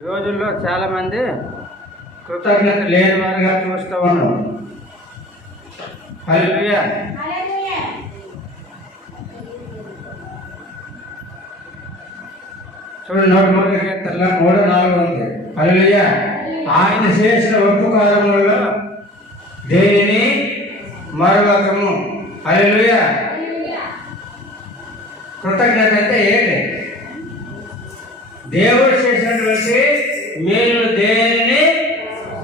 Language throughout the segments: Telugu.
ఈ రోజుల్లో చాలా మంది కృతజ్ఞత లేని వారిగా చూస్తూ ఉన్నాం హల్లెలూయా. చూడండి నూట మూడు కీర్తనలో మూడు నాలుగు ఉంది. హల్లెలూయా. ఆయన చేసిన ఉపకారములలో దేనిని? మరొకము హల్లెలూయా. కృతజ్ఞత అంటే ఏంటి? దేవుడు చేసినటువంటి మీరు దేనిని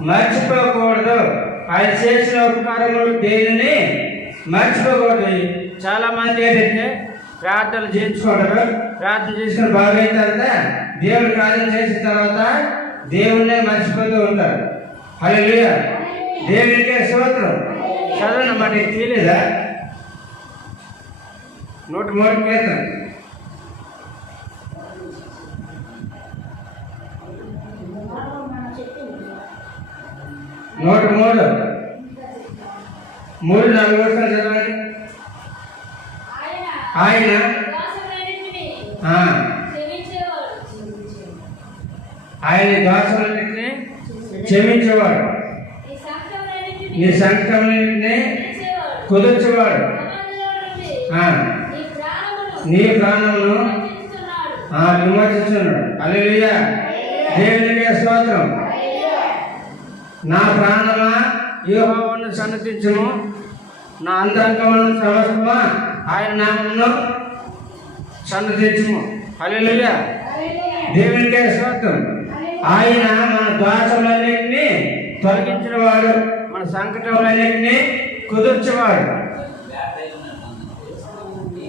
మర్చిపోకూడదు. ఆయన చేసిన ఉపకారములు దేనిని మర్చిపోకూడదు. చాలా మంది ఏంటంటే ప్రార్థన చేయించుకుంటారు ప్రార్థన చేసిన బాగైన తర్వాత దేవుడు కార్యం చేసిన తర్వాత దేవుణ్ణే మర్చిపోతూ ఉంటారు. హలో దేవునికే స్తోత్రం. చదవండి మాట తెలియదా నూట మూడు కీర్తన నూట మూడు. మూడు నాలుగు వర్షాలు చదవండి. ఆయన. ఆయన దోషలన్నింటినీ క్షమించేవాడు. నీ సంకటములన్నింటినీ కుదుర్చేవాడు. నీ ప్రాణమును ఆ, విమర్శిస్తున్నాడు అల్లెలుయ్యా దేవునికే స్తోత్రం. నా ప్రాణమా యూహోవను సన్నతించను నా అంతరంగములను సమస్తమా ఆయన నామమును సన్నతించము హల్లెలూయా. దేవునికే స్తోత్రం. ఆయన మన దోషములన్నింటినీ తొలగించిన వాడు మన సంకటములన్నింటినీ కుదుర్చేవాడు.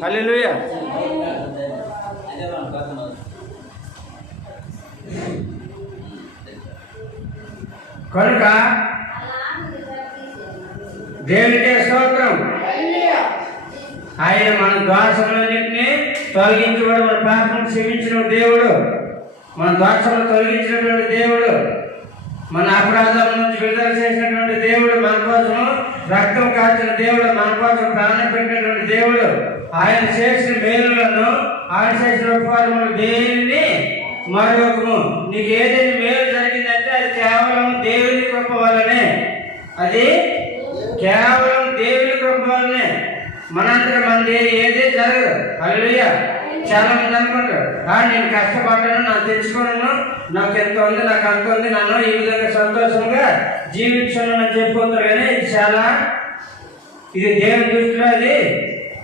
హల్లెలూయా. కనుక దేవునికే స్తోత్రం. ఆయన మన దోషములన్నింటినీ తొలగించబడి మన పాపం క్షమించిన దేవుడు. మన దోషములు తొలగించినటువంటి దేవుడు. మన అపరాధాల నుంచి విడుదల చేసినటువంటి దేవుడు. మన కోసం రక్తం కాచిన దేవుడు. మన కోసం ప్రాణం పెట్టినటువంటి దేవుడు. ఆయన చేసిన మేలులను ఆయన చేసిన ఉపకారములు దేనిని మరొకము. నీకు ఏదైనా మేలు జరిగింది అది కేవలం దేవుని కృప వల్లనే అది కేవలం దేవుని కృప వల్లనే మనంతట మంది ఏది జరగదు. అల్లుయ్య చాలా మంది అనుకుంటారు నేను కష్టపడ్డాను నాకు తెలుసుకున్నాను నాకు ఎంత ఉంది నాకు అంత ఉంది నన్ను ఈ విధంగా సంతోషంగా జీవించాను అని చెప్పుకుంటారు కానీ ఇది చాలా ఇది దేవుని దృష్టిలో అది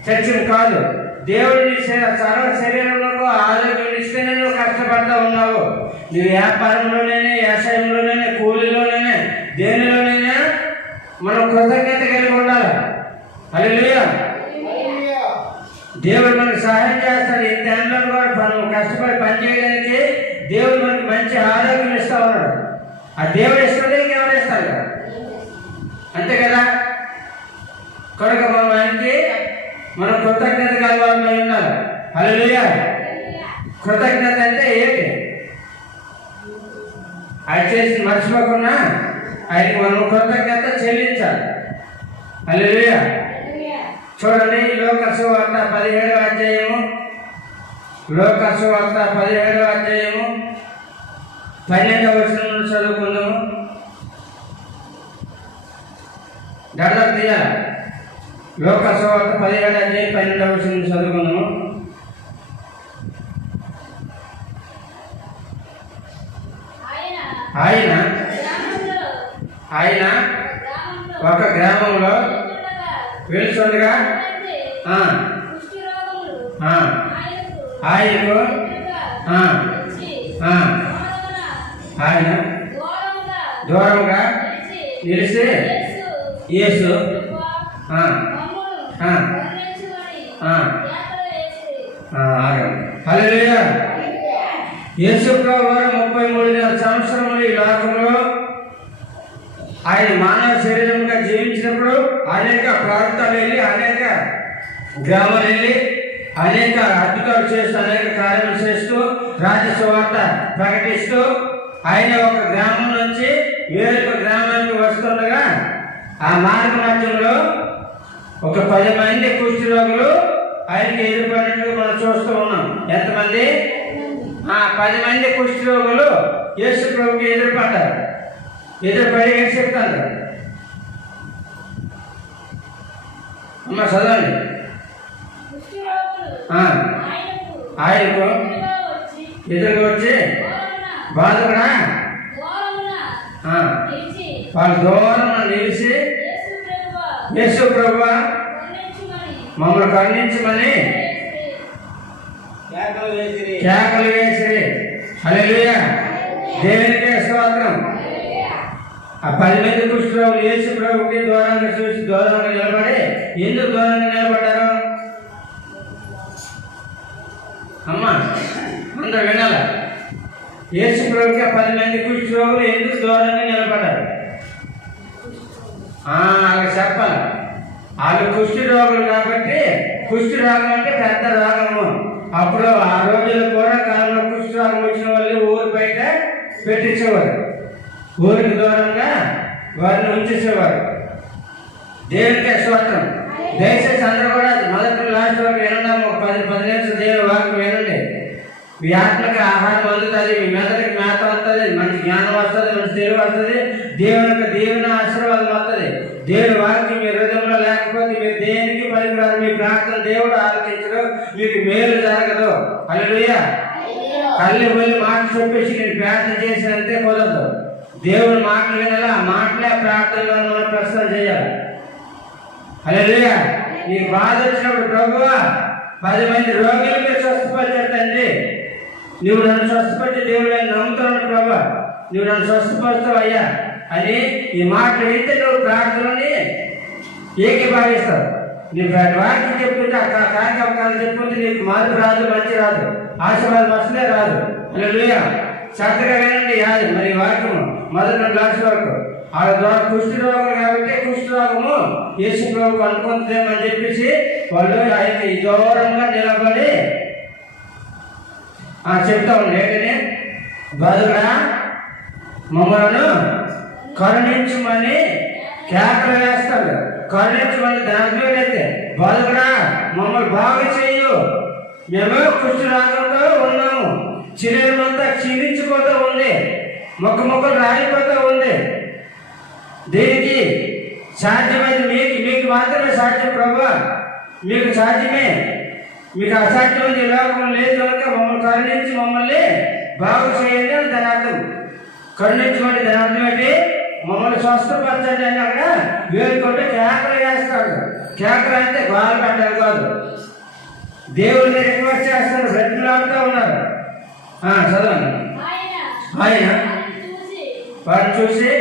సత్యం కాదు. దేవుడిని సర్వ శరీరంలో ఆరోగ్యం ఇస్తేనే నువ్వు కష్టపడతా ఉన్నావు. నువ్వు వ్యాపారంలోనే వ్యవసాయంలోనే కూలీలోనే దేనిలోనైనా మనం కృతజ్ఞత కలిగి ఉండాలి. అలా దేవుడు మనకు సహాయం చేస్తాడు. ఈ టైంలో కూడా మనం కష్టపడి పనిచేయడానికి దేవుడు మనకి మంచి ఆరోగ్యం ఇస్తా ఉన్నాడు. ఆ దేవుడు ఇస్తాడే ఇంకెవరు ఇస్తారు? కదా అంతే కదా? కనుక మనం ఆయనకి మనం కృతజ్ఞత కలవాలని ఉండాలి. అలా కృతజ్ఞత అంటే ఏంటి? అది చేసి మర్చిపోకుండా ఆయనకి మనం కృతజ్ఞత చెల్లించాలి. హల్లెలూయా. చూడండి లోకసు వార్త పదిహేడవ అధ్యాయము. లోకసు వార్త పదిహేడవ అధ్యాయము. పన్నెండవ వచనం నుండి చదువుకుందాము. దడ తీయాలి లోకసు వార్త పదిహేడు అధ్యాయం పన్నెండవ వచనం నుండి చదువుకుందాము ఆయన ఆయన ఒక గ్రామంలో వెలుచుండగా ఆయనకు ఆయన దూరంగా నిలిచి యేసు. ఆ, ఆ, యేసు ప్రభు వారు ముప్పై మూడు సంవత్సరములు ఈ లోకంలో ఆయన మానవ శరీరంగా జీవించినప్పుడు అనేక ప్రాంతాలు వెళ్ళి అనేక గ్రామాలు వెళ్ళి అనేక అద్భుతాలు చేస్తూ అనేక కార్యాలు చేస్తూ రాజస్వార్త ప్రకటిస్తూ ఆయన ఒక గ్రామం నుంచి వేరొక గ్రామానికి వస్తుండగా ఆ మార్గ మధ్యంలో ఒక పది మంది కుష్టి రోగులు ఆయనకి ఎదుర్కొన్నట్టు మనం చూస్తూ ఉన్నాం. ఎంతమంది? ఆ పది మంది కుష్టి రోగులు యేసు ప్రభుకి ఎదురుపడ్డారు. ఎదురుపడి ఏం చెప్తారు అమ్మ చదవండి. ఆయనకు ఎదురుగా వచ్చి బాధకుడా వాళ్ళ దూరం నిలిచి యేసు ప్రభు మమ్మల్ని వేసిరి. కేకలు వేసి హల్లెలూయా. దేవునికే స్తోత్రం. ఆ పది మంది కుష్ఠరోగులు యేసు ఒకే ద్వారంగా చూసి దూరంగా నిలబడి ఎందుకు దూరంగా నిలబడ్డారు? అమ్మా అందరూ వినాల? యేసు ప్రభుకి ఆ పది మంది కుష్ఠరోగులు ఎందుకు దూరంగా నిలబడ్డారు? అలా చెప్పాలి. వాళ్ళు కుష్టి రోగులు కాబట్టి కుష్టి రోగం అంటే పెద్ద రోగము. అప్పుడు ఆ రోజుల్లో కూడా కాలంలో కుష్టి రోగం వచ్చిన వాళ్ళు ఊరు బయట పెట్టించేవారు. ఊరికి దూరంగా వారిని ఉంచేసేవారు. దేవునికి స్తోత్రం. దయచేసి అందరూ కూడా మొదటి లాస్ట్ వరకు వినండి ఒక పది పది నిమిషాలు దేవుని వాక్యం వినండి. మీ ఆత్మకి ఆహారం అందుతుంది మీ మెదడుకి మేత వస్తుంది మంచి జ్ఞానం వస్తుంది మంచి తెలివి వస్తుంది దేవునికి దేవుని ఆశీర్వాదం వస్తుంది. దేవుని వాక్యం మీ హృదయంలో లేకపోతే మీరు దేనికి పనికిరాదు మీ ప్రార్థన దేవుడు ఆలోచించడు మీకు మేలు జరగదు. అల్లుయ్యా కళ్ళు వెళ్ళి మాట చెప్పేసి నేను ప్రార్థన చేసినంతే కుదరదు. దేవుని మాటలు వినాలా మాటలే ప్రార్థనలో మనం ప్రశ్న చేయాలి. అలెలుయా నీకు బాధ వచ్చినప్పుడు ప్రభువా పది మంది రోగులు మీరు స్వస్థపరిచారు తండ్రి. నువ్వు నన్ను స్వస్థపరిచే దేవుడు అని నమ్ముతున్నాడు ప్రభా. నువ్వు నన్ను స్వస్థపరుస్తావు అయ్యా అని ఈ మాటలు వింటే నువ్వు ప్రార్థనని ఏకీభావిస్తావు. నీ వాక్యం చెప్పుకుంటే అక్కడ కా- కార్యక్రమాలు చెప్పుకుంటే నీకు మార్పు రాదు మంచి రాదు ఆశీర్వాదం వస్తుందే రాదు. అలా శ్రద్ధగా వినండి. యాది మరి వాక్యము. మొదటి క్లాస్ వరకు. ఆ ద్వారా కుష్టి రోగం కాబట్టి కుష్టి రోగము. యేసు ప్రభుకు అనుకుంటుందేమని చెప్పేసి వాళ్ళు ఆయన ఈ దూరంగా నిలబడి ఆ చెప్తా ఉంది ఏంటని? బదులా మమ్మలను కరుణించమని కేకలు వేస్తాడు కరుణించమని దాంట్లో అయితే బదులా మమ్మల్ని బాగు చేయు. మేము కుష్టి రోగంతో ఉన్నాము. శరీరమంతా క్షీణించిపోతూ ఉంది. మొక్క మొక్కలు రాలిపోతూ ఉంది. దీనికి సాధ్యమైంది మీకు మీకు మాత్రమే సాధ్యం ప్రభా. మీకు సాధ్యమే. మీకు అసాధ్యమైంది ఈ లోకం లేదు కనుక మమ్మల్ని కరుణించి మమ్మల్ని బాగు చేయండి అని దాని అర్థం. కరుణించమంటే దాని అర్థం ఏంటి? మమ్మల్ని స్వస్థపరచండి అని అక్కడ వేడుకుంటే కేకలు వేస్తాడు. కేకలు అంటే గోల కాదు. దేవుడిని రిక్వెస్ట్ చేస్తారు బ్రతిలాడుతూ ఉన్నారు. చదవండి. ఆయన. వారిని చూసి.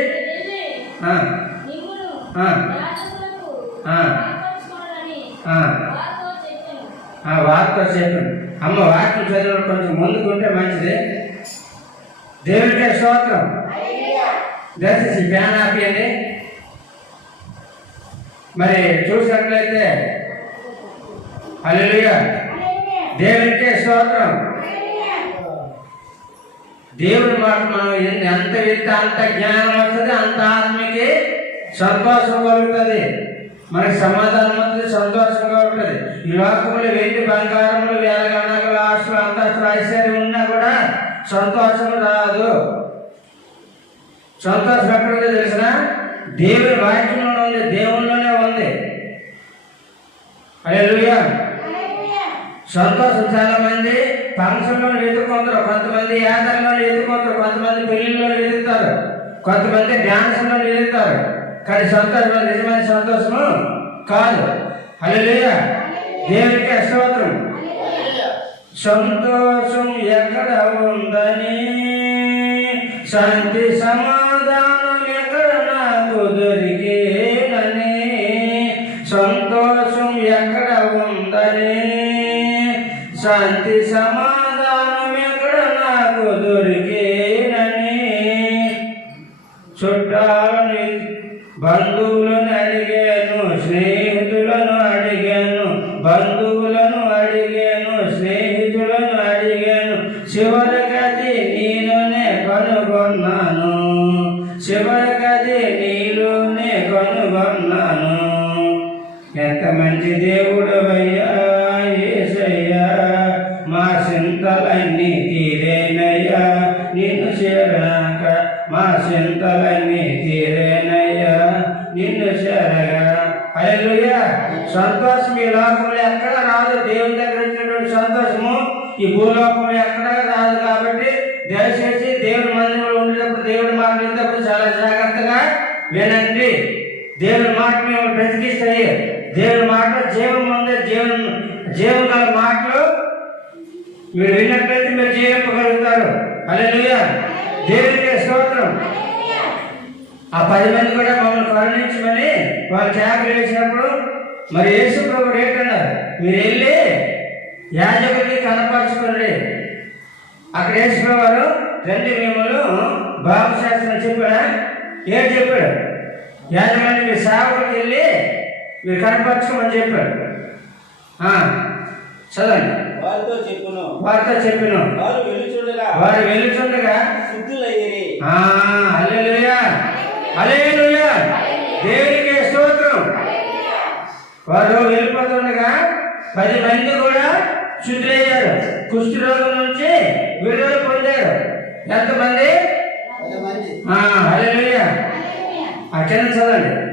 వారితో చెప్పండి అమ్మ వాక్యం చదివిన కొంచెం ముందుకుంటే మంచిది. దేవుడికే స్తోత్రం. దయచేసి ఫ్యాన్ ఆపియండి. మరి చూసినట్లయితే అల్లెలుగా దేవుడికే స్తోత్రం. దేవుడి మాట మనం ఎంత విత్త అంత జ్ఞానం వస్తుంది అంత ఆత్మకి సంతోషం కలుగుతుంది మనకి సమాధానం వస్తుంది సంతోషంగా ఉంటుంది. ఈ లోకములు వెండి బంగారములు వేలగణకులు ఆస్తులు అంతస్తులు ఐశ్వర్యం ఉన్నా కూడా సంతోషం రాదు. సంతోషం ఎక్కడ తెలిసిన దేవుని వాక్యంలోనే ఉంది దేవుళ్ళలోనే ఉంది. అయ్యా సంతోషం చాలా మంది ఫంక్షన్లో వెతుక్కుంటారు కొంతమంది యాదల్లో వెతుక్కుంటారు కొంతమంది పెళ్ళిలో వెతుకుతారు కొంతమంది డ్యాన్స్లో వెతుకుతారు కానీ సంతోషం నిజమైన సంతోషము? కాదు. అల్లెలుయ దేవునికి స్తోత్రం. సంతోషం ఎక్కడ ఉందని? శాంతి సమాధానం ఎక్కడ నాకు దొరికేనని సంతోషం ఎక్కడ ఉందని? శాంతి సమాధానం బంధువులను అడిగాను మీరు విన్నట్లయితే మీరు జీవింపగలుగుతారు. హల్లెలూయా. దేవునికి స్తోత్రం. ఆ పది మంది కూడా మమ్మల్ని కరుణించమని వాళ్ళు క్యాబ్ వేసినప్పుడు మరి యేసు ప్రభు ఏంటన్నారు మీరు వెళ్ళి యాజకుడిని కనపరచుకోండి. అక్కడ యేసు ప్రభు వారు రెండు బాబు శాస్త్రం చెప్పాడా? ఏం చెప్పాడు? యాజమాన్య మీ సేవకుడికి వెళ్ళి మీరు కనపరచుకోమని చెప్పాడు. చదవండి. వారితో చెప్పును. వారితో చెప్పిన. వారు వెళ్ళుచుండగా వారు వెళ్ళుచుండగా శుద్ధులయ్యేరి ఆ, హల్లెలూయా. హల్లెలూయా. దేవునికి స్తోత్రం. వారు వెళ్ళిపోతుండగా పది మంది కూడా శుద్ధులయ్యారు. కుష్టి రోగం నుంచి విడుదల పొందారు. ఎంతమంది? ఆ, హల్లెలూయా. కింద చదవండి.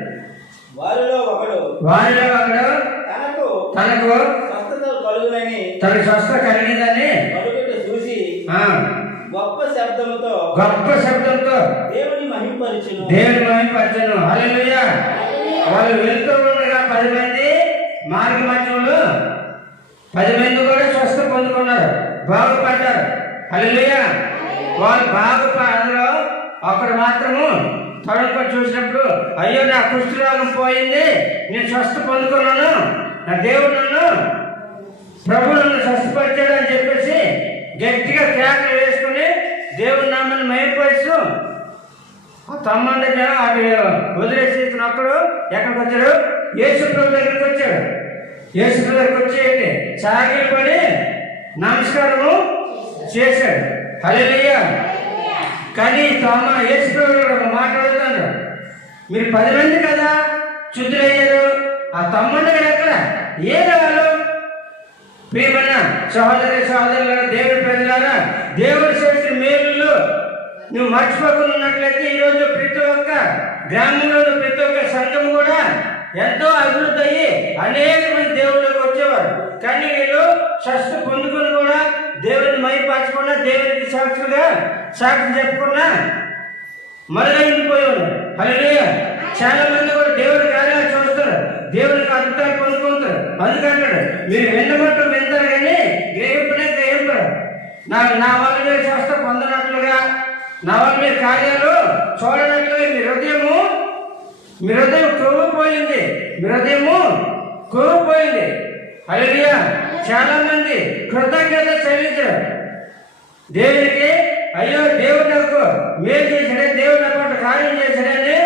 వారిలో ఒకడు. వారిలో ఒకడు తనకు తనకు స్వస్థత కలుగునని తనకు స్వస్థ కలిగిందని చూసి ఆ, గొప్ప శబ్దముతో గొప్ప శబ్దంతో దేవుని మహింపరిచును. దేవుని మహిమపరచను హల్లెలూయా. వాళ్ళు వెళ్తూ ఉండగా పది మంది మార్గ మధ్యంలో పది మంది కూడా స్వస్థ పొందుకున్నారు. బాగుపడ్డారు. హల్లెలూయా. వాళ్ళు బాగుప అందులో ఒకడు మాత్రము తొడక చూసినప్పుడు అయ్యో నా కుష్ఠరోగం పోయింది. నేను స్వస్థ పొందుకున్నాను. నా దేవుడు నన్ను ప్రభు నన్ను అని చెప్పేసి గట్టిగా కేకలు వేసుకుని దేవుడి నామాన్ని మహిమపరుస్తూ ఆ దగ్గర అవి వదిలేసి ఇతను ఎక్కడికి వచ్చాడు? యేసుప్రభు దగ్గరికి వచ్చాడు. యేసుప్రభు దగ్గరికి వచ్చి సాగిలి పడి నమస్కారము చేశాడు. హలేయ కానీ తమ యేసుప్రభు ఒక మాట మీరు పది మంది కదా శుద్ధులయ్యారు ఆ తమ్ముడు ఎక్కడ? ఏ కావాలి? ప్రియమైన సహోదరి సహోదరుల దేవుడి ప్రజలారా దేవుడు చేసిన మేలులు నువ్వు మర్చిపోకున్నట్లయితే ఈరోజు ప్రతి ఒక్క గ్రామంలో ప్రతి ఒక్క సంఘం కూడా ఎంతో అభివృద్ధి అయ్యి అనేక మంది దేవుళ్ళకి వచ్చేవారు. కానీ వీళ్ళు స్వస్థ పొందుకుని కూడా దేవుడిని మైపరచకుండా దేవుడికి సాక్షులుగా సాక్షి చెప్పకుండా మరలా ఇండిపోయాడు చాలా మంది కూడా దేవుడి కార్యాలు చూస్తారు దేవునికి అద్భుతాలు పొందుకుంటారు. అందుకంటాడు మీరు విన్నమట్టు వెళ్తారు కానీ గ్రహింపనే గ్రహింపరు. నా నా వల్ల మీరు స్వస్థ పొందనట్లుగా నా వల్ల మీరు కార్యాలు చూడనట్లుగా మీ హృదయము మీ హృదయం కొవ్వుపోయింది మీ హృదయము కొవ్వుపోయింది హల్లెలూయా. చాలా మంది కృతజ్ఞత చెల్లించారు. దేవునికి అయ్యో దేవుడు నాకు మేలు చేశాడే దేవుడు నాకు కార్యం చేశాడని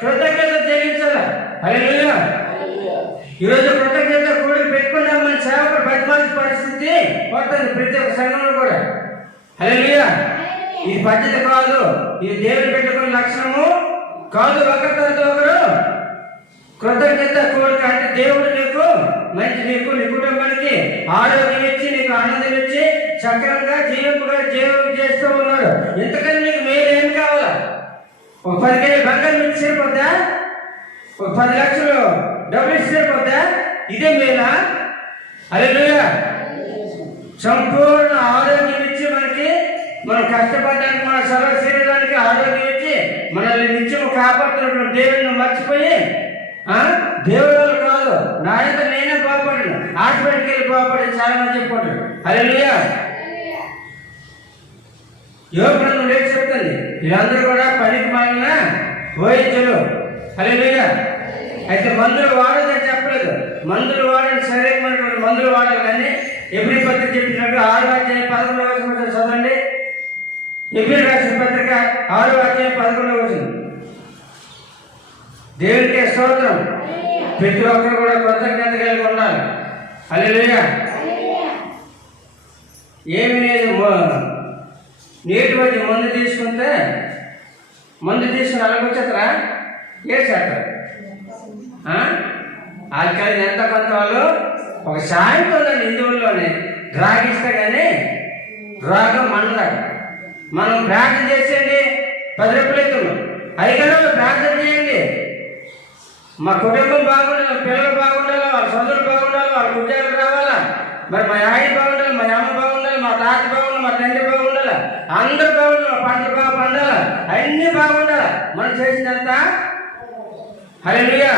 కృతజ్ఞత చెల్లించాలి? హల్లెలూయా. ఈరోజు కృతజ్ఞత కూడి పెట్టుకున్నాం మన సేవకుడు బతిమాల్సిన పరిస్థితి వస్తుంది ప్రతి ఒక్క సంఘంలో కూడా. హల్లెలూయా. ఇది పద్ధతి కాదు ఇది దేవుడు పెట్టుకున్న లక్షణము కాదు ఒకరితో ఒకరు. కృతజ్ఞత కోరిక అంటే దేవుడు నీకు మంచి నీకు నీ కుటుంబానికి ఆరోగ్యం ఇచ్చి నీకు ఆనందం ఇచ్చి చక్రంగా జీవింపుగా జీవం చేస్తూ ఉన్నారు. ఇంతకని నీకు మేలు ఏం కావాలా? ఒక పది కేజీ బంగారం ఇచ్చి సరిపోద్దా? ఒక పది లక్షలు డబ్బులు పోతే ఇదే మేలా అదే సంపూర్ణ ఆరోగ్యం ఇచ్చి మనకి మనం కష్టపడడానికి మన సర్వ శరీరానికి ఆరోగ్యం ఇచ్చి మనల్ని నిత్యం కాపాడుతున్నటువంటి దేవుడిని మర్చిపోయి దేవుడు కాదు నా యొక్క నేనే బాగుపడిన హాస్పిటల్కి వెళ్ళి బాగుపడి చాలా మంది చెప్పుకుంటారు అరే యోగం లేచి చెప్తుంది వీళ్ళందరూ కూడా పనికి మాలిన అరే అలెలుయ్య అయితే మందులు వాడదని చెప్పలేదు. మందులు వాడని సరైనటువంటి మందులు వాడాలి కానీ ఎబ్రి పత్రిక చెప్పినట్టు ఆరు అధ్యాయ పదకొండవ వచనం చదవండి. ఎబ్రి రాసిన పత్రిక ఆరు అధ్యాయ పదకొండవ వచనం. దేవునికి స్తోత్రం. ప్రతి ఒక్కరు కూడా కృతజ్ఞత కలిగి ఉండాలి. అలెలుయ్య ఏమి లేదు. మొ- నీటి మందు తీసుకుంటే మందు తీసుకుని అలాగొచ్చేతరా ఏ చేస్తారు ఆల్కహాల్ ఎంత కొంత వాళ్ళు ఒక సాయంత్రం హిందువుల్లోనే డ్రాగ్ ఇస్తే కానీ రోగం మండదాక మనం ప్రార్థన చేసేయండి. పది రూపాయలు ఇస్తాను ఐదు ప్రార్థన చేయండి. మా కుటుంబం బాగుండాలి పిల్లలు బాగుండాలి వాళ్ళ చదువులు బాగుండాలి వాళ్ళ ఉద్యోగాలు రావాలా? మరి మా ఆయన బాగుండాలి మా అమ్మ బాగుండాలి మా తాత బాగుండాలి మా తండ్రి బాగుండాలి. అందరూ బాగుండాలి మా పంటలు బాగా పండాలి. అన్నీ బాగుండాలి. మనం చేసినంత హల్లెలూయా.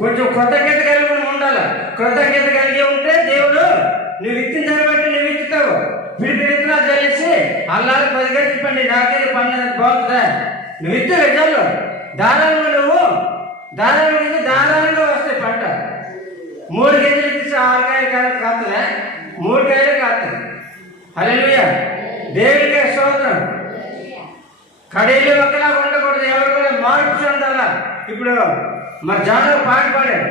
కొంచెం కృతజ్ఞత కలిగి మనం ఉండాలి? కృతజ్ఞత కలిగి ఉంటే దేవుడు నువ్వు ఇచ్చిన దాన్ని బట్టి నువ్వు ఇచ్చుతావు. వీటి విత్తనాలు చేసి అల్లాలు పది గంటలు పండి నాకే పండి బాగుంటుందా నువ్వు ఇచ్చే విజయాలు దారాళంగా నువ్వు దారాలు ఇస్తే దారాలుగా వస్తాయి పంట. మూడు గింజలు ఇచ్చి ఆరు కాయలు కాదు కాస్తుందా మూడు కాయలు కాస్తుంది హల్లెలూయా. దేవుడికే స్తోత్రం. కడీలు ఒకలాగా ఉండకూడదు ఎవరు కూడా మార్పు చెందాలా ఇప్పుడు మరి జానవ పాట పాడాడు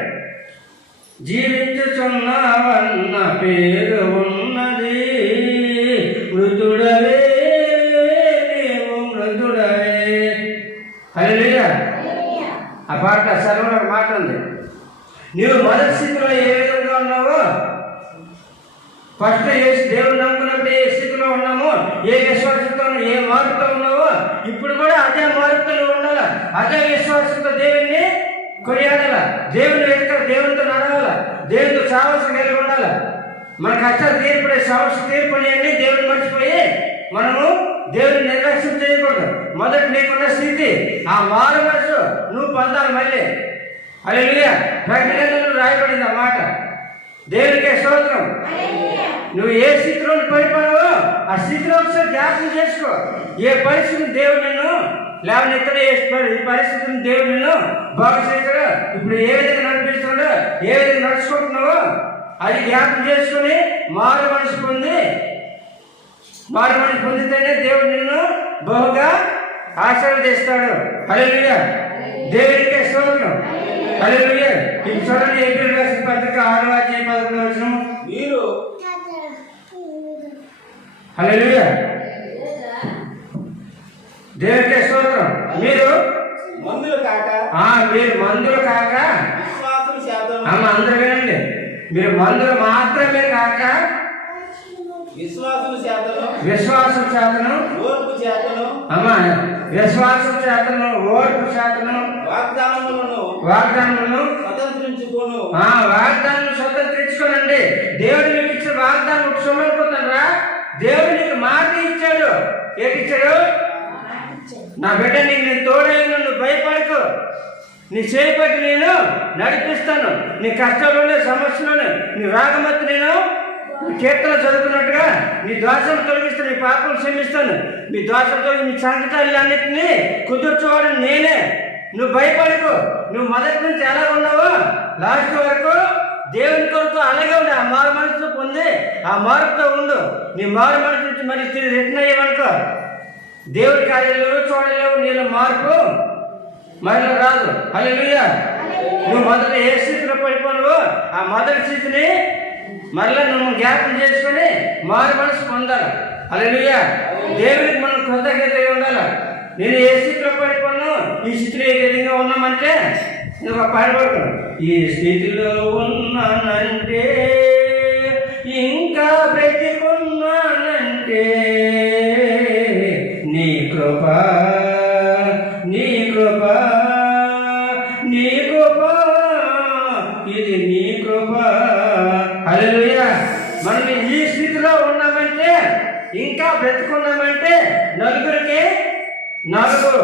జీవించుచున్నావన్న పేరు ఉన్నది మృతుడవే నీవు మృతుడవే. హల్లెలూయా. ఆ పాట సర్వన మాట ఉంది నీవు మొదటి స్థితిలో ఏ విధంగా ఉన్నావో ఫస్ట్ ఏ దేవుడు నమ్ముకున్నప్పుడు ఏ స్థితిలో ఉన్నామో ఏ విశ్వాసంతో ఏ మార్పుతో ఉన్నావో ఇప్పుడు కూడా అదే మార్పుతో ఉండాల. అదే విశ్వాసంతో దేవుణ్ణి కొనియాడాల. దేవుని వెనుక దేవునితో నడవాల. దేవునితో సాహసం కలిగి ఉండాల. మన కష్టాలు తీర్పడే సాహసం తీర్పడి అని దేవుని మర్చిపోయి మనము దేవుని నిర్లక్ష్యం చేయకూడదు. మొదటి నీకున్న స్థితి ఆ మారు మనసు నువ్వు పొందాలి మళ్ళీ. అలా ప్రకటనలు రాయబడింది ఆ మాట. దేవునికే స్తోత్రం? నువ్వు ఏ స్థితిలో పడిపోయావో ఆ స్థితిలో ఒకసారి జ్ఞాపకం చేసుకో. ఏ పరిస్థితిని దేవుడు నిన్ను లేవనెత్తడు ఏ పరి- పరిస్థితిని దేవుడు నిన్ను బాగు చేశాడు ఇప్పుడు ఏ విధంగా నడిపిస్తున్నాడు ఏ విధంగా నడుచుకుంటున్నావో అది జ్ఞాపకం చేసుకుని మారు మనసు పొంది మారు మనసు పొందితేనే దేవుడు నిన్ను బహుగా ఆశీర్వదిస్తాడు హల్లెలూయా. దేవుడికే స్తోత్రం. హల్లెలూయా. ఈ చూడండి ఏప్రిల్ రాసిన పత్రిక ఆరో అధ్యాయం పదకొండు వచ్చిన మీరు హల్లెలూయా. దేవుడికే స్తోత్రం. మీరు? మందులు కాక? ఆ మీరు మందులు కాక? అమ్మ అందరూ వినండి. మీరు మందులు మాత్రమే కాక విశ్వాసం శాతను విశ్వాసం చేతను ఓర్పు శాతను అమ్మ విశ్వాసం చేతను ఓర్పు చేతను వాగ్దానములను వాగ్దానములను స్వతంత్రించుకోను. ఆ వాగ్దానం స్వతంత్రించుకోనండి. దేవుడు మీకు ఇచ్చిన వాగ్దానం సొమ్మనుకుంటారా దేవుడు నీకు మాట ఇచ్చాడు. ఏంటి ఇచ్చాడు? నా బిడ్డ నీకు నేను తోడైన నువ్వు భయపడకు. నీ చేపట్టి నేను నడిపిస్తాను. నీ కష్టాల్లోనే సమస్యలోనే నీ రాగమతి నేను కీర్తన చదువుకున్నట్టుగా నీ దోషం తొలగిస్తాను నీ పాపం క్షమిస్తాను. నీ దోషం తొలగి నీ సంకటాలన్నింటినీ కుదుర్చుకోవడం నేనే. నువ్వు భయపడకు. నువ్వు మొదటి నుంచి ఎలా ఉన్నావో లాస్ట్ వరకు దేవుని కొరకు అలాగే ఉండు. ఆ మారు మనసుతో పొంది ఆ మార్పుతో ఉండు. నీ మారు మనసు నుంచి మరి తిరిగి రిటర్న్ అయ్యేవనుకో దేవుడి కార్యాలు చూడలేవు. నీళ్ళ మార్పు మరలా రాదు. హల్లెలూయా నువ్వు మొదట ఏ స్థితిలో పడిపోనువో ఆ మొదటి స్థితిని మరలా నువ్వు జ్ఞాపకం చేసుకొని మారు మనసు పొందాలి? హల్లెలూయా. దేవునికి మనం కృతజ్ఞత ఉండాలి? నేను ఏ స్థితిలో పడిపోను? ఈ స్థితిలో ఏ విధంగా ఉన్నామంటే ఒక పాట పాడుకో. ఈ స్థితిలో ఉన్నానంటే ఇంకా బ్రతికున్నానంటే నీ కృప ఇంకా బ్రతుకున్నామంటే నలుగురికి నలుగురు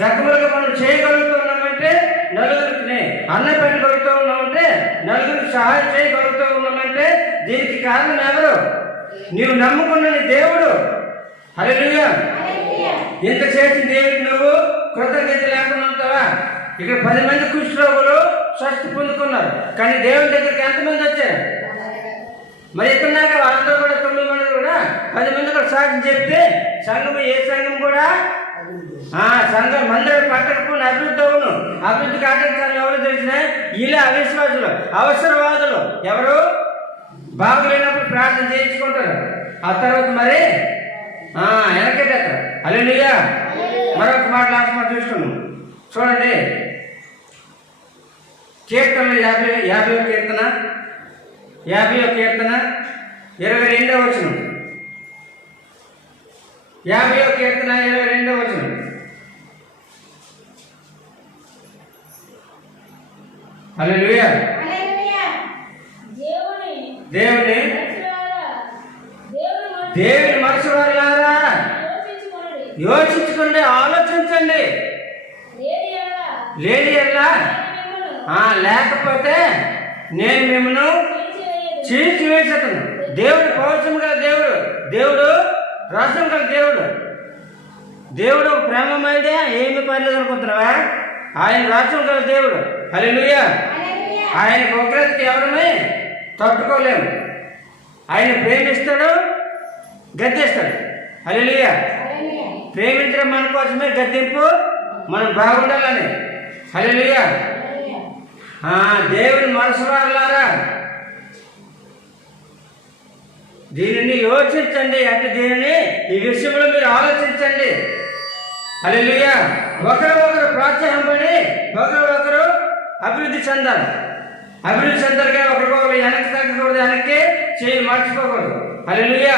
రకములుగా మనం చేయగలుగుతున్నామంటే నలుగురికి అన్నం పెట్టగలుగుతూ ఉన్నామంటే నలుగురికి సహాయం చేయగలుగుతూ ఉన్నామంటే దీనికి కారణం ఎవరు? నీవు నమ్ముకున్న దేవుడు. హల్లెలూయా. ఇంత చేసిన దేవుడు నువ్వు కృతజ్ఞత లేకుండా ఉంటావా ఇక్కడ పది మంది కుష్ఠరోగులు స్వస్థ పొందుకున్నారు. కానీ దేవుని దగ్గరికి ఎంతమంది వచ్చారు? మరి దాకా వాళ్ళందరూ కూడా తొమ్మిది మంది కూడా పది మంది కూడా సాక్షి చెప్తే సంఘం ఏ సంఘం కూడా? ఆ సంఘం మందిరం పట్టకపోయిన అభివృద్ధి అవును. అభివృద్ధి కాటకాలు ఎవరు తెలిసిన వీళ్ళే అవిశ్వాసులు అవసరవాదులు. ఎవరు? బాగులేనప్పుడు ప్రార్థన చేయించుకుంటారు. ఆ తర్వాత మరి ఆ, వెనకెట్టారు అల్లెలుయ్యా మరొక మాట లాస్ట్ మాట చూసుకున్నాం చూడండి. కీర్తనలు యాభై యాభై కీర్తన. యాభై కీర్తన ఇరవై రెండో వచనం. యాభై కీర్తన ఇరవై రెండవ వచనం. హల్లెలూయా. దేవుని దేవుని మనసు వారిలారా యోచించుకోండి. ఆలోచించండి. లేని ఎలా లేకపోతే నేను మిమ్మల్ని విడిచివేయదు. చీల్చివేసేతను దేవుడు పౌరుషం గల దేవుడు. దేవుడు రసం గల దేవుడు. దేవుడు ప్రేమమైదే ఏమి పర్లేదు అనుకుంటున్నావా? ఆయన రసం గల దేవుడు. హల్లెలూయా. ఆయన ఉగ్రతకి ఎవరమే తట్టుకోలేము. ఆయన ప్రేమిస్తాడు గద్దెస్తాడు. హల్లెలూయా. ప్రేమించడం మన కోసమే గద్దెంపు. మనం బాగుండాలని. హల్లెలూయా. ఆ, దేవుని మనసు వారులారా దీనిని యోచించండి. అంటే దీనిని ఈ విషయంలో మీరు ఆలోచించండి. హల్లెలూయా. ఒకరు ఒకరు ప్రోత్సాహం పడి ఒకరు ఒకరు అభివృద్ధి చెందాలి. అభివృద్ధి చెందాలిగా ఒకరికొకరు వెనక్కి తగ్గకూడదు. వెనక్కి చేయి మర్చిపోకూడదు హల్లెలూయా.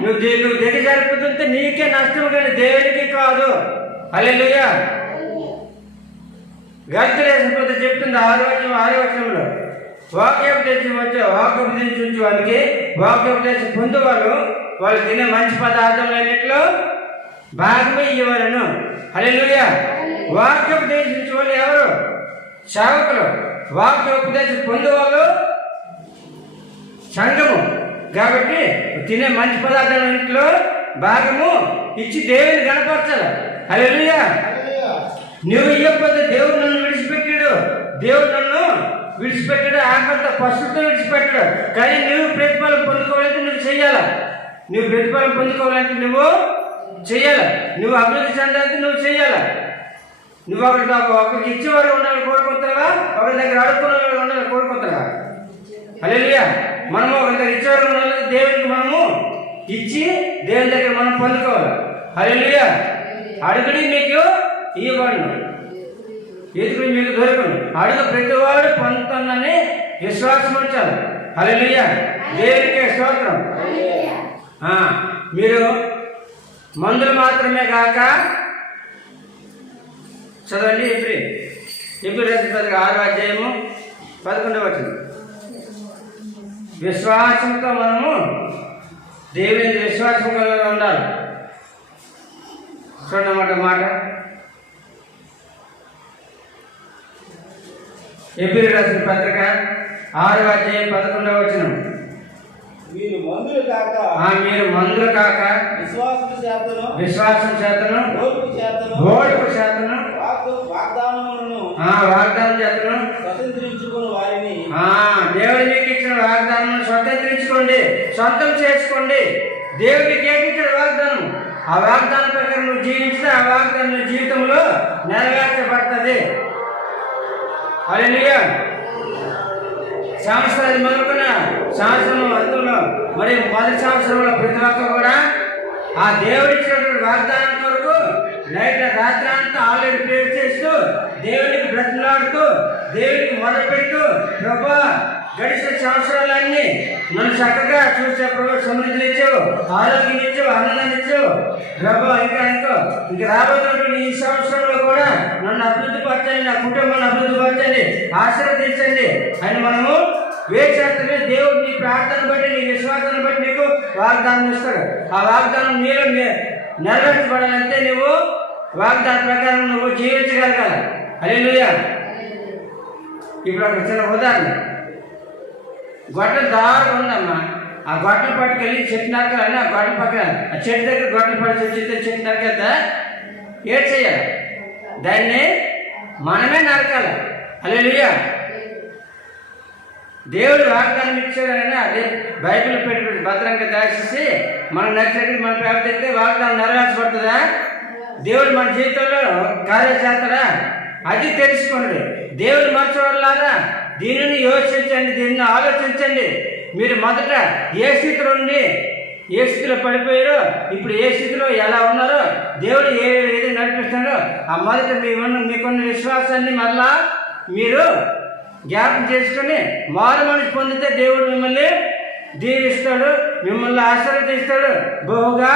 నువ్వు ది- నువ్వు దిగ జరుపుతుంటే నీకే నష్టం కానీ దేవునికి కాదు. హల్లెలూయా. గర్తలేసిపోతే చెప్తుంది ఆరోగ్యం ఆరోగ్యంలో వాక్యోపదేశం వచ్చే వాక్యోపదేశం నుంచి వాళ్ళకి వాక్యోపదేశం పొందేవాళ్ళు వాళ్ళు తినే మంచి పదార్థములన్నిట్లో భాగమే ఇవ్వలను హల్లెలూయా. వాక్యోపదేశించే వాళ్ళు ఎవరు? సేవకులు. వాక్యోపదేశం పొందేవాళ్ళు సంఘము. కాబట్టి తినే మంచి పదార్థాలన్నింటిలో భాగము ఇచ్చి దేవుని గణపరచాలి. హల్లెలూయా. నువ్వు ఇవ్వకపోతే దేవుడు నన్ను విడిచిపెట్టాడు. దేవుడు నన్ను విడిచిపెట్టాడు ఆకలితో పశువుతో విడిచిపెట్టాడు. కానీ నువ్వు ప్రతిఫలం పొందుకోవాలంటే నువ్వు చెయ్యాల? నువ్వు ప్రతిఫలం పొందుకోవాలంటే నువ్వు చెయ్యాలి? నువ్వు అభివృద్ధి చెందాలంటే నువ్వు చెయ్యాలి? నువ్వు ఒకరి ఒకరికి ఇచ్చేవారు ఉండాలని కోరుకుంటావా ఒకరి దగ్గర అడుక్కునే వాళ్ళు ఉండాలని కోరుకుంటావా హల్లెలూయా. మనము ఒకరి దగ్గర ఇచ్చేవారు ఉండాలి దేవునికి మనము ఇచ్చి దేవుని దగ్గర మనం పొందుకోవాలి. హల్లెలూయా. అడుగుడి మీకు ఇవ్వబడును ఎదుగుడి మీకు దొరకను అడుగు ప్రతివాడు పొందుతానని విశ్వాసం ఉంచాలి. హల్లెలూయా. దేవునికి స్తోత్రం? మీరు మందులు మాత్రమే కాక చదవండి ఎప్పుడు? ఎప్పుడు రాసిన పత్రిక ఆరో అధ్యాయము? పదకొండవ వచ్చింది విశ్వాసంతో మనము దేవుని విశ్వాసం కలిగి ఉండాలి చూడమాట మాట. ఎప్పుడు రాసిన పత్రిక ఆరో అధ్యాయం పదకొండవ వచ్చిన మీరు మందులు కాక మీరు మందులు కాక విశ్వాసం చేతను విశ్వాసం చేతను ఓర్పు చేతను ఓడిపు చేతను వాగ్ద వాగ్దానములను ఆ, వాగ్దానం చేతను. స్వతంత్రించుకుని వారిని ఆ, దేవుడు మీకు ఇచ్చిన వాగ్దానం స్వతంత్రించుకోండి సొంతం చేసుకోండి. దేవుడికి ఏకిచ్చిన వాగ్దానం ఆ వాగ్దానం ప్రకారం నువ్వు జీవించితే ఆ వాగ్దానం జీవితంలో నెరవేర్చబడుతుంది. అలెలుయా సంవత్సరాలు మొదలుకున్న సంవత్సరం అందులో మరి మొదటి సంవత్సరంలో ప్రతి ఒక్క కూడా ఆ దేవుడు ఇచ్చినటువంటి వాగ్దానం కొరకు నైట్ రాత్రి అంతా ఆల్రెడీ ప్రేర్ చేస్తూ దేవునికి బ్రతిలాడుతూ దేవునికి మొదలుపెట్టు ప్రభా గడిచిన సంవత్సరాలన్నీ నన్ను చక్కగా చూసే ప్రభు సమృద్ధిని ఇచ్చావు ఆరోగ్యం ఇచ్చావు ఆనందాన్ని ఇచ్చావు. ప్రభు ఇంకా ఇంకా ఇంక రాబోతున్నటువంటి ఈ సంవత్సరంలో కూడా నన్ను అభివృద్ధి పరచండి నా కుటుంబాన్ని అభివృద్ధి పరచండి ఆశీర్వదించండి. అని మనము వేచేస్తమే దేవుడు నీ ప్రార్థన బట్టి నీ విశ్వాసాన్ని బట్టి నీకు వాగ్దానం ఇస్తాడు. ఆ వాగ్దానం నీలో నెరవేర్చబడాలంటే నువ్వు వాగ్దాన ప్రకారం నువ్వు జీవించగలగాలి. హల్లెలూయా. ఇప్పుడు ఒక చిన్న ఉదాహరణ. గొడ్డల దారు ఉందమ్మా ఆ గొడ్డలు పట్టుకెళ్ళి చెట్టు నరకాలని ఆ గొడ్డల పక్కన ఆ చెట్టు దగ్గర గొడ్డలు పడి చెట్టు చెట్టు నరకేద్దా? ఏడ్ చేయాలి? దాన్ని మనమే నరకాలి. హల్లెలూయా. దేవుడు వాగ్దానం ఇచ్చాడని అదే బైబిల్ పెట్టి భద్రంగా దాచేసి మనం నచ్చినట్టు మన ప్రవర్తిస్తే వాగ్దానం నెరవేర్చబడుతుందా? దేవుడు మన జీవితంలో కార్యం చేస్తాడా? అది తెలుసుకోండి దేవుని మర్చివాళ్ళారా దీనిని యోచించండి దీనిని ఆలోచించండి. మీరు మొదట ఏ స్థితిలో ఉండి ఏ స్థితిలో పడిపోయారో ఇప్పుడు ఏ స్థితిలో ఎలా ఉన్నారో దేవుడు ఏ ఏది నడిపిస్తున్నారో ఆ మొదట మీ ఉన్న మీకున్న విశ్వాసాన్ని మరలా మీరు జ్ఞాపకం చేసుకొని మారు మనిషి పొందితే దేవుడు మిమ్మల్ని దీవిస్తాడు మిమ్మల్ని ఆశీర్వదిస్తాడు బహుగా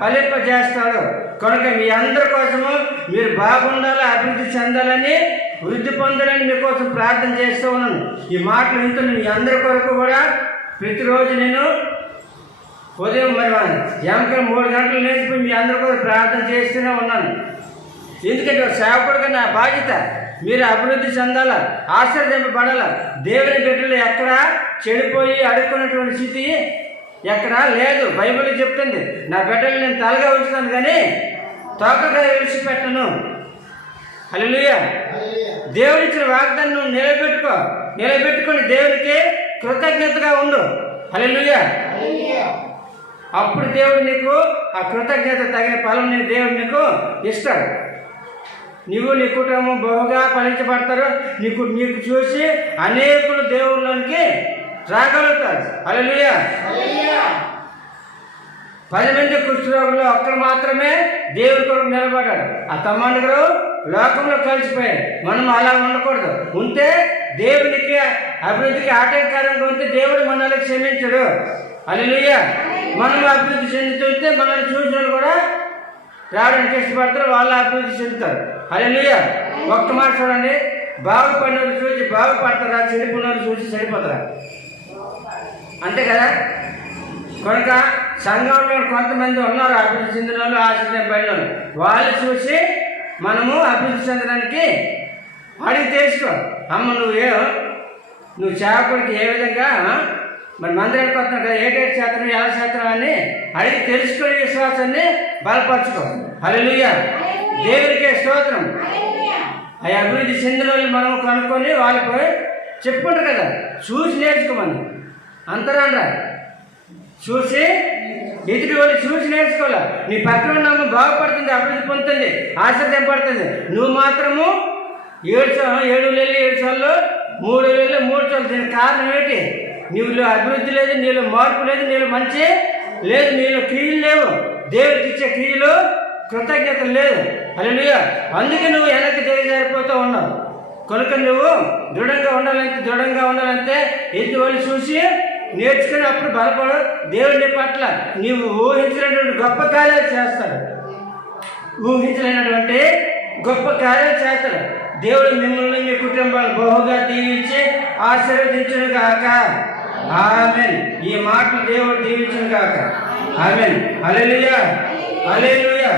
ఫలింపజేస్తాడు. కనుక మీ అందరి కోసము మీరు బాగుండాలి అభివృద్ధి చెందాలని వృద్ధి పొందాలని మీకోసం ప్రార్థన చేస్తూ ఉన్నాను. ఈ మాటలు వింటున్న మీ అందరి కొరకు కూడా ప్రతిరోజు నేను ఉదయం మరి ఎంకలు మూడు గంటలు లేచిపోయి మీ అందరి కోసం ప్రార్థన చేస్తూనే ఉన్నాను. ఎందుకంటే సేవకుడిగా నా బాధ్యత మీరు అభివృద్ధి చెందాలా ఆశీర్వదింపబడాలా దేవుని బిడ్డలు ఎక్కడ చెడిపోయి అడుక్కున్నటువంటి స్థితి ఎక్కడ లేదు. బైబిల్ చెప్తుంది నా బిడ్డలు నేను తలగా ఉంచుతాను కానీ తోకగా విడిచిపెట్టను. హల్లెలూయా. దేవుడిచ్చిన వాగ్దాన్ని నువ్వు నిలబెట్టుకో. నిలబెట్టుకొని దేవునికి కృతజ్ఞతగా ఉండు. హల్లెలూయా. అప్పుడు దేవుడు నీకు ఆ కృతజ్ఞత తగిన ఫలం నీ దేవుడు నీకు ఇస్తాడు. నీవు నీ కుటుంబం బహుగా ఫలించబడతారు నీకు నీకు చూసి అనేకులు దేవుళ్ళకి రాగలుగుతారు హల్లెలూయా. పది మంది కుష్ఠరోగులు ఒక్కరు మాత్రమే దేవుడి కొరకు నిలబడ్డాడు ఆ తమ్మండుగురు లోకంలో కలిసిపోయాడు మనం అలా ఉండకూడదు. ఉంటే దేవునికి అభివృద్ధికి ఆటంకరంగా ఉంటే దేవుడు మనల్ని క్షమించడు. అలెలుయ్య మనం అభివృద్ధి చెందుతుంటే మనల్ని చూసిన కూడా రావడానికి ఇష్టపడతారు. వాళ్ళు అభివృద్ధి చెందుతారు. అలెలుయ్య ఒక్క మాట చూడండి. బాగుపడిన చూసి బాగుపడతారా? చెడిపోయిన వాళ్ళు చూసి చెడిపోతారా? అంతే కదా? కనుక సంఘంలో కొంతమంది ఉన్నారు అభివృద్ధి చెందిన వాళ్ళు ఆశ్చర్యపడిన వాళ్ళు వాళ్ళు చూసి మనము అభివృద్ధి చెందడానికి అడిగి తెలుసుకో. అమ్మ నువ్వు నువ్వు చేపడికి ఏ విధంగా? మరి మందిరానికి వస్తున్నావు కదా ఏటేటి చేతనం ఎలా చేతనం అని అడిగి తెలుసుకొని విశ్వాసాన్ని బలపరచుకో. హల్లెలూయ. దేవుడికే స్తోత్రం. ఆ అభివృద్ధి చెందిన వాళ్ళు మనం కనుక్కొని వాళ్ళకి చెప్పుకుంటారు కదా. చూసి నేర్చుకోమని. అంతరాండ్రా చూసి ఎదుటి వాళ్ళు చూసి నేర్చుకోవాలి? నీ పక్కన ఉన్నాము బాగుపడుతుంది అభివృద్ధి పొందుతుంది ఆశ్చర్యపడుతుంది నువ్వు మాత్రము ఏడు సార్లు ఏడు నెలలు ఏడు సార్లు మూడు నెలలు మూడు సార్లు దీనికి కారణం ఏంటి నీవులో అభివృద్ధి లేదు నీలో మార్పు లేదు నీలో మంచి లేదు నీలో క్రియలు లేవు. దేవుడికి ఇచ్చే క్రియలు కృతజ్ఞత లేదు. అలా అందుకే నువ్వు వెనక్కి దిగజారిపోతూ ఉన్నావు. కనుక నువ్వు దృఢంగా ఉండాలంటే దృఢంగా ఉండాలంటే ఎదుటి వాళ్ళు చూసి నేర్చుకుని అప్పుడు బలపడ దేవుడి పట్ల నీవు ఊహించినటువంటి గొప్ప కార్యాలు చేస్తాడు. ఊహించలేనటువంటి గొప్ప కార్యాలు చేస్తాడు. దేవుడు మిమ్మల్ని మీ కుటుంబాలు బహుగా దీవించి ఆశీర్వదించను కాక ఆమెన్. ఈ మాటలు దేవుడు దీవించను కాక ఆమెన్. Hallelujah hallelujah